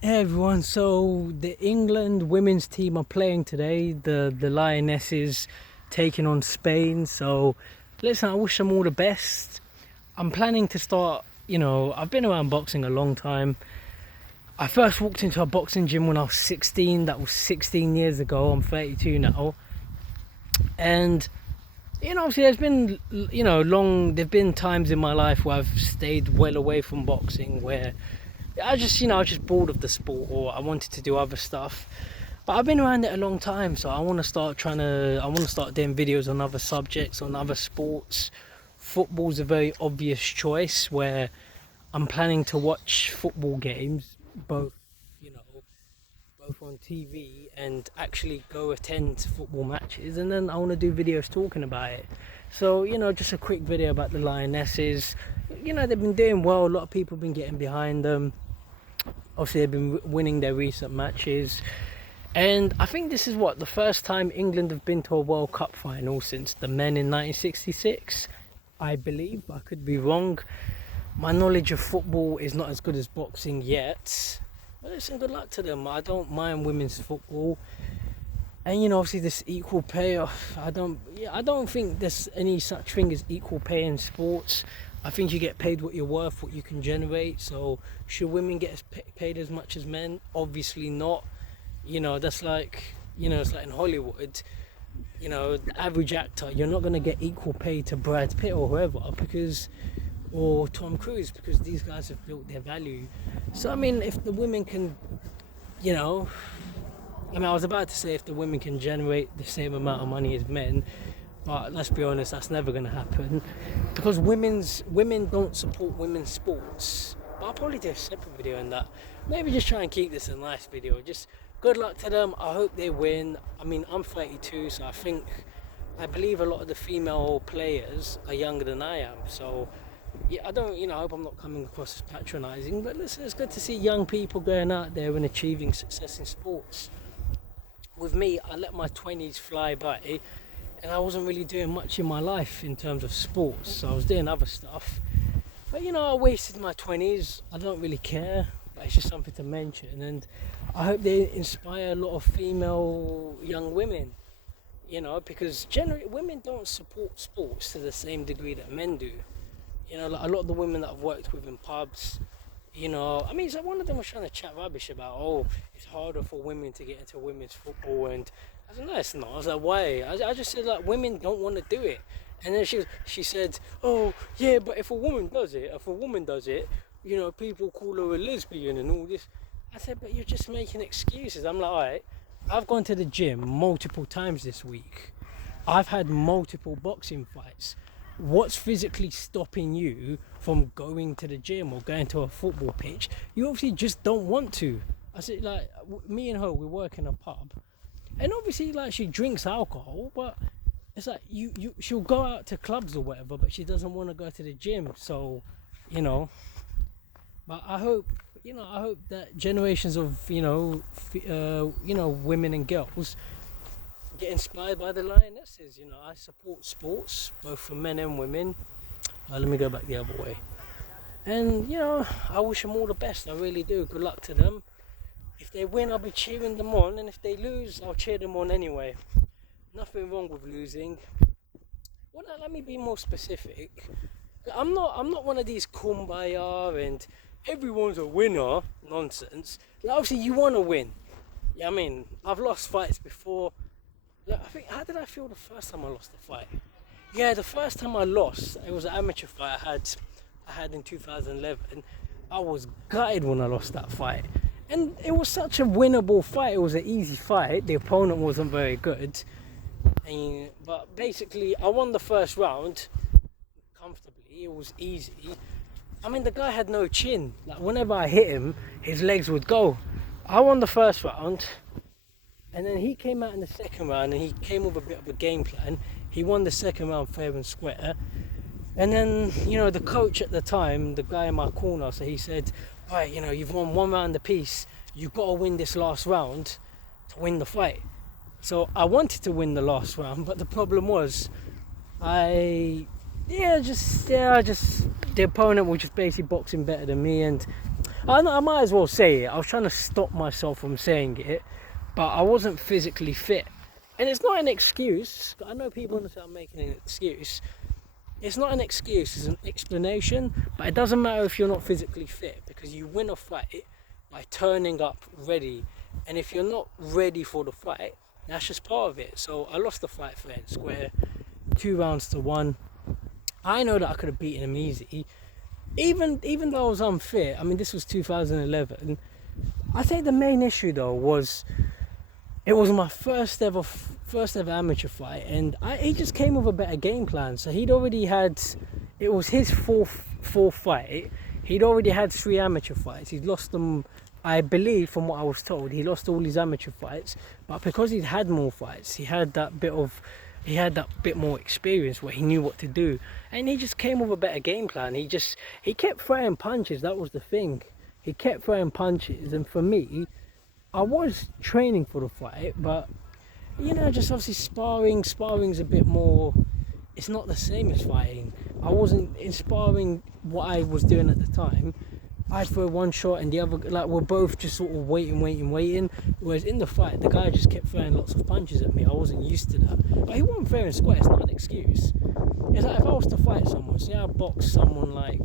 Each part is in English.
Hey everyone, so the England women's team are playing today, the Lionesses taking on Spain. So listen, I wish them all the best. I'm planning to start, I've been around boxing a long time. I first walked into a boxing gym when I was 16. That was 16 years ago. I'm 32 now. And obviously there's been, there've been times in my life where I've stayed well away from boxing, where I was just bored of the sport, or I wanted to do other stuff. But I've been around it a long time, so I want to start doing videos on other subjects, on other sports. Football's a very obvious choice, where I'm planning to watch football games, both, you know, both on TV and actually go attend football matches, and then I want to do videos talking about it. So, just a quick video about the Lionesses. They've been doing well, a lot of people have been getting behind them. Obviously, they've been winning their recent matches. And I think this is the first time England have been to a World Cup final since the men in 1966. I believe, I could be wrong. My knowledge of football is not as good as boxing yet. But listen, good luck to them. I don't mind women's football. And obviously this equal pay. I don't think there's any such thing as equal pay in sports. I think you get paid what you're worth, what you can generate. So should women get paid as much as men? Obviously not. That's like, it's like in Hollywood. The average actor, you're not going to get equal pay to Brad Pitt or whoever, or Tom Cruise, because these guys have built their value. So I mean, if the women can, you know, I was about to say if the women can generate the same amount of money as men, but let's be honest, that's never going to happen, because women don't support women's sports. But I'll probably do a separate video on that. Maybe just try and keep this a nice video. Just good luck to them. I hope they win. I mean, I'm 32, so I believe a lot of the female players are younger than I am. So yeah, I don't, I hope I'm not coming across as patronising. But listen, it's good to see young people going out there and achieving success in sports. With me, I let my 20s fly by, and I wasn't really doing much in my life in terms of sports. So I was doing other stuff. But I wasted my 20s. I don't really care, but it's just something to mention. And I hope they inspire a lot of female young women, because generally women don't support sports to the same degree that men do. Like a lot of the women that I've worked with in pubs, I mean, so one of them was trying to chat rubbish about, oh, it's harder for women to get into women's football. And I said, no, it's not. I was like, why? I just said, like, women don't want to do it. And then she said, oh, yeah, but if a woman does it, people call her a lesbian and all this. I said, but you're just making excuses. I'm like, all right, I've gone to the gym multiple times this week. I've had multiple boxing fights. What's physically stopping you from going to the gym or going to a football pitch? You obviously just don't want to. I said, like, me and her, we work in a pub. And obviously, like, she drinks alcohol, but it's like, she'll go out to clubs or whatever, but she doesn't want to go to the gym. So, you know, but I hope that generations of, women and girls get inspired by the Lionesses. I support sports, both for men and women. Let me go back the other way. And, I wish them all the best. I really do. Good luck to them. If they win, I'll be cheering them on. And if they lose, I'll cheer them on anyway. Nothing wrong with losing. Well, let me be more specific. I'm not one of these kumbaya and everyone's a winner nonsense. Like, obviously, you want to win. Yeah, I mean, I've lost fights before. Like, I think, how did I feel the first time I lost the fight? Yeah, the first time I lost, it was an amateur fight I had in 2011. I was gutted when I lost that fight. And it was such a winnable fight. It was an easy fight. The opponent wasn't very good. But basically, I won the first round comfortably. It was easy. I mean, the guy had no chin. Like, whenever I hit him, his legs would go. I won the first round. And then he came out in the second round and he came with a bit of a game plan. He won the second round fair and square. And then, the coach at the time, the guy in my corner, so he said, right, you've won one round apiece. You've got to win this last round to win the fight. So I wanted to win the last round, but the problem was, the opponent was just basically boxing better than me. And I might as well say it. I was trying to stop myself from saying it, but I wasn't physically fit. And it's not an excuse. I know people want to say I'm making an excuse. It's not an excuse, it's an explanation. But it doesn't matter if you're not physically fit, because you win a fight by turning up ready. And if you're not ready for the fight, that's just part of it. So I lost the fight fair and square, 2 rounds to 1. I know that I could have beaten him easy. Even though I was unfit, I mean, this was 2011. I think the main issue though was it was my first ever amateur fight, and he just came with a better game plan. So he'd already had, it was his fourth fight. He'd already had 3 amateur fights. He'd lost them, I believe, from what I was told. He lost all his amateur fights, but because he'd had more fights, he had that bit more experience where he knew what to do, and he just came with a better game plan. He kept throwing punches. That was the thing. He kept throwing punches, and for me, I was training for the fight, but you know, just obviously sparring's a bit more, it's not the same as fighting. I wasn't in sparring, what I was doing at the time, I'd throw one shot and the other, like, we're both just sort of waiting, whereas in the fight, the guy just kept throwing lots of punches at me. I wasn't used to that, but he wasn't fair and square. It's not an excuse. It's like if I was to fight someone, say I boxed someone like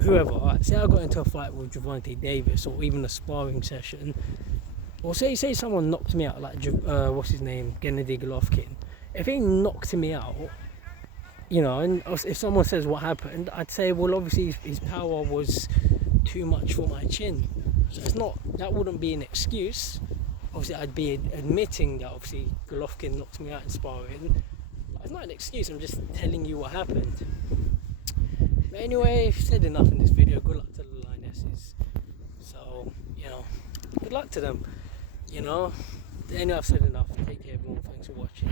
whoever, right? Say I got into a fight with Gervonta Davis, or even a sparring session, or say someone knocked me out, like what's his name, Gennady Golovkin. If he knocked me out, you know, and if someone says what happened, I'd say, well, obviously his power was too much for my chin. So that wouldn't be an excuse. Obviously I'd be admitting that obviously Golovkin knocked me out in sparring. But it's not an excuse, I'm just telling you what happened. But anyway, I've said enough in this video. Good luck to the Lionesses. So, you know, good luck to them. You know, anyway, I've said enough. Take care everyone, thanks for watching.